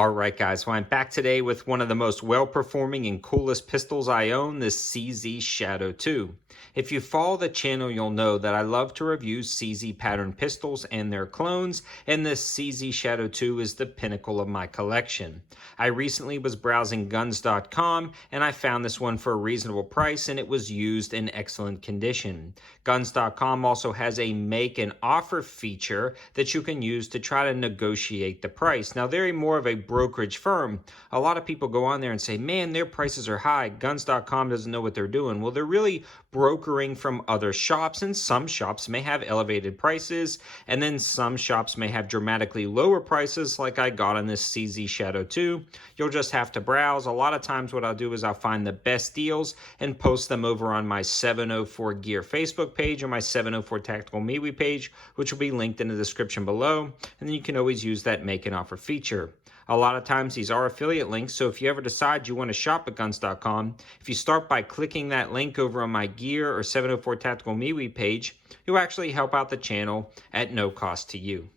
Alright guys, well I'm back today with one of the most well-performing and coolest pistols I own, this CZ Shadow 2. If you follow the channel, you'll know that I love to review CZ pattern pistols and their clones, and this CZ Shadow 2 is the pinnacle of my collection. I recently was browsing guns.com and I found this one for a reasonable price, and it was used in excellent condition. Guns.com also has a make and offer feature that you can use to try to negotiate the price. Now they're more of a brokerage firm. A lot of people go on there and say, man, their prices are high. Guns.com doesn't know what they're doing. Well, they're really brokering from other shops, and some shops may have elevated prices, and then some shops may have dramatically lower prices like I got on this CZ Shadow 2. You'll just have to browse. A lot of times what I'll do is I'll find the best deals and post them over on my 704 Gear Facebook page or my 704 Tactical MeWe page, which will be linked in the description below, and then you can always use that make and offer feature. A lot of times these are affiliate links, so if you ever decide you want to shop at guns.com, if you start by clicking that link over on my Gear or 704 Tactical MeWe page, you'll actually help out the channel at no cost to you.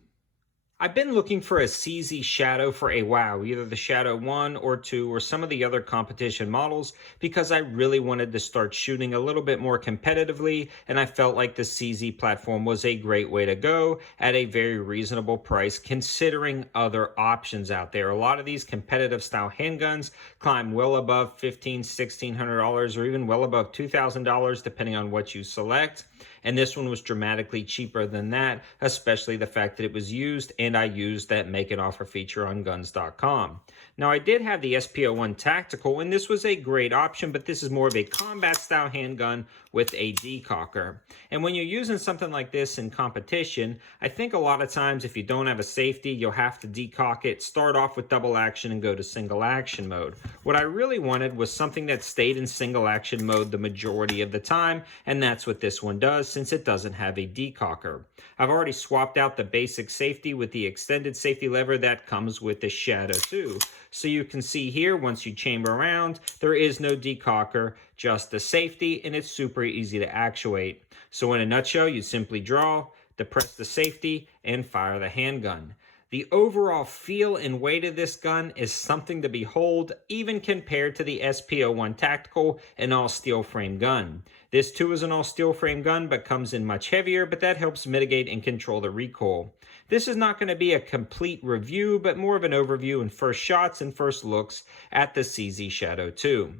I've been looking for a CZ Shadow for a while, either the Shadow 1 or 2 or some of the other competition models, because I really wanted to start shooting a little bit more competitively, and I felt like the CZ platform was a great way to go at a very reasonable price considering other options out there. A lot of these competitive style handguns climb well above $1,500, $1,600 or even well above $2,000 depending on what you select. And this one was dramatically cheaper than that, especially the fact that it was used, and I used that make an offer feature on guns.com. Now I did have the SP01 Tactical, and this was a great option, but this is more of a combat style handgun with a decocker. And when you're using something like this in competition, I think a lot of times if you don't have a safety, you'll have to decock it, start off with double action and go to single action mode. What I really wanted was something that stayed in single action mode the majority of the time, and that's what this one does, since it doesn't have a decocker. I've already swapped out the basic safety with the extended safety lever that comes with the Shadow 2. So you can see here, once you chamber around, there is no decocker, just the safety, and it's super easy to actuate. So in a nutshell, you simply draw, depress the safety, and fire the handgun. The overall feel and weight of this gun is something to behold, even compared to the SP01 Tactical, an all-steel frame gun. This too is an all-steel frame gun, but comes in much heavier, but that helps mitigate and control the recoil. This is not going to be a complete review, but more of an overview and first shots and first looks at the CZ Shadow 2.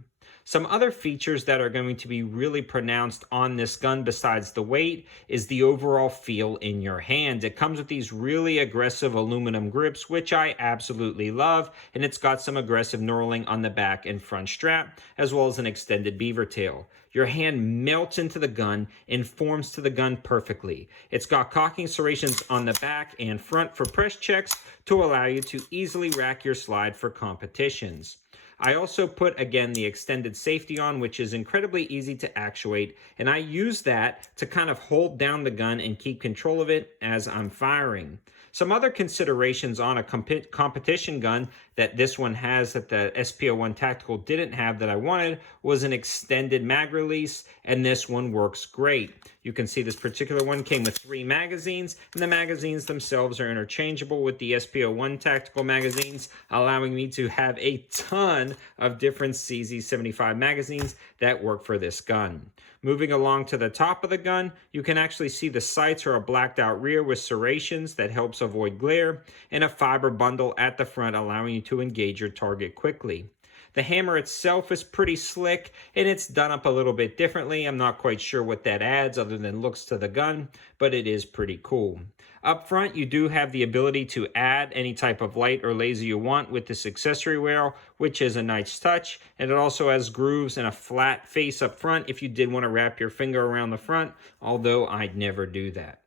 Some other features that are going to be really pronounced on this gun besides the weight is the overall feel in your hand. It comes with these really aggressive aluminum grips, which I absolutely love, and it's got some aggressive knurling on the back and front strap, as well as an extended beaver tail. Your hand melts into the gun and forms to the gun perfectly. It's got cocking serrations on the back and front for press checks to allow you to easily rack your slide for competitions. I also put, again, the extended safety on, which is incredibly easy to actuate, and I use that to kind of hold down the gun and keep control of it as I'm firing. Some other considerations on a competition gun that this one has that the SP01 Tactical didn't have that I wanted was an extended mag release, and this one works great. You can see this particular one came with 3 magazines, and the magazines themselves are interchangeable with the SP01 Tactical magazines, allowing me to have a ton of different CZ75 magazines that work for this gun. Moving along to the top of the gun, you can actually see the sights are a blacked out rear with serrations that helps avoid glare, and a fiber bundle at the front allowing you to engage your target quickly. The hammer itself is pretty slick, and it's done up a little bit differently. I'm not quite sure what that adds other than looks to the gun, but it is pretty cool. Up front, you do have the ability to add any type of light or laser you want with this accessory rail, which is a nice touch, and it also has grooves and a flat face up front if you did want to wrap your finger around the front, although I'd never do that.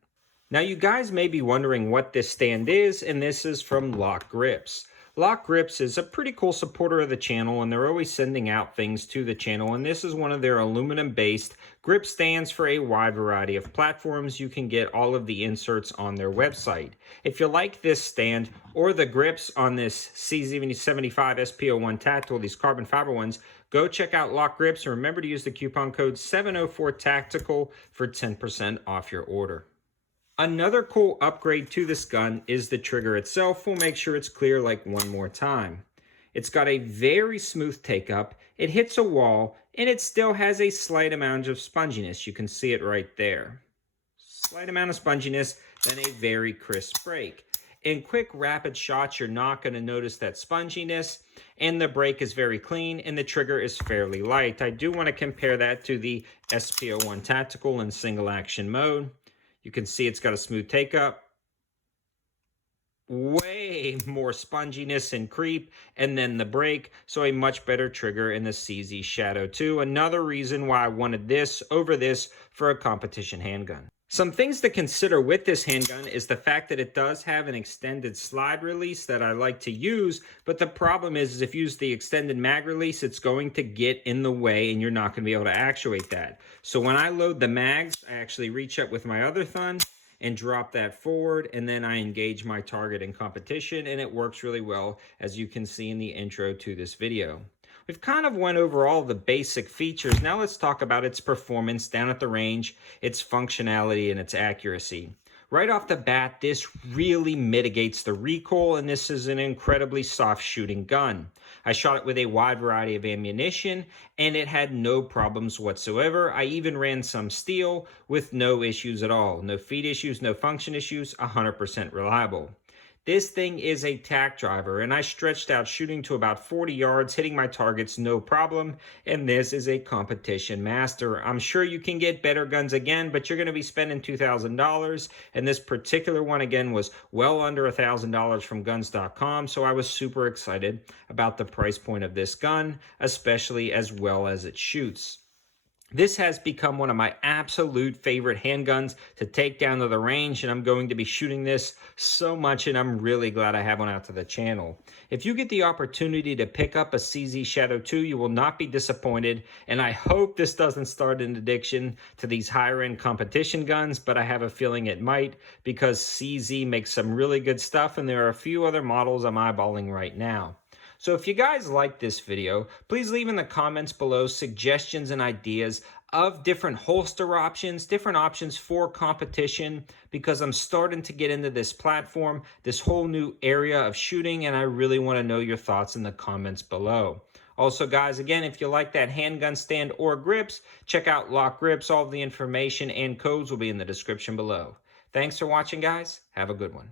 Now you guys may be wondering what this stand is, and this is from Lock Grips. Lock Grips is a pretty cool supporter of the channel, and they're always sending out things to the channel, and this is one of their aluminum-based grip stands for a wide variety of platforms. You can get all of the inserts on their website. If you like this stand or the grips on this CZ75 SP01 Tactical, these carbon fiber ones, go check out Lock Grips, and remember to use the coupon code 704TACTICAL for 10% off your order. Another cool upgrade to this gun is the trigger itself. We'll make sure it's clear like one more time. It's got a very smooth take up, it hits a wall, and it still has a slight amount of sponginess. You can see it right there. Slight amount of sponginess, then a very crisp break. In quick rapid shots, you're not going to notice that sponginess, and the break is very clean, and the trigger is fairly light. I do want to compare that to the SP01 Tactical in single action mode. You can see it's got a smooth take up, way more sponginess and creep, and then the break, so a much better trigger in the CZ Shadow 2. Another reason why I wanted this over this for a competition handgun. Some things to consider with this handgun is the fact that it does have an extended slide release that I like to use, but the problem is if you use the extended mag release, it's going to get in the way and you're not going to be able to actuate that. So when I load the mags, I actually reach up with my other thumb and drop that forward, and then I engage my target in competition, and it works really well, as you can see in the intro to this video. We've kind of went over all the basic features. Now let's talk about its performance down at the range, its functionality, and its accuracy. Right off the bat, this really mitigates the recoil, and this is an incredibly soft shooting gun. I shot it with a wide variety of ammunition, and it had no problems whatsoever. I even ran some steel with no issues at all. No feed issues, no function issues, 100% reliable. This thing is a tack driver, and I stretched out shooting to about 40 yards, hitting my targets no problem, and this is a competition master. I'm sure you can get better guns again, but you're going to be spending $2,000, and this particular one, again, was well under $1,000 from guns.com, so I was super excited about the price point of this gun, especially as well as it shoots. This has become one of my absolute favorite handguns to take down to the range, and I'm going to be shooting this so much, and I'm really glad I have one out to the channel. If you get the opportunity to pick up a CZ Shadow 2, you will not be disappointed, and I hope this doesn't start an addiction to these higher-end competition guns, but I have a feeling it might, because CZ makes some really good stuff, and there are a few other models I'm eyeballing right now. So if you guys like this video, please leave in the comments below suggestions and ideas of different holster options, different options for competition, because I'm starting to get into this platform, this whole new area of shooting, and I really want to know your thoughts in the comments below. Also, guys, again, if you like that handgun stand or grips, check out Lock Grips. All of the information and codes will be in the description below. Thanks for watching, guys. Have a good one.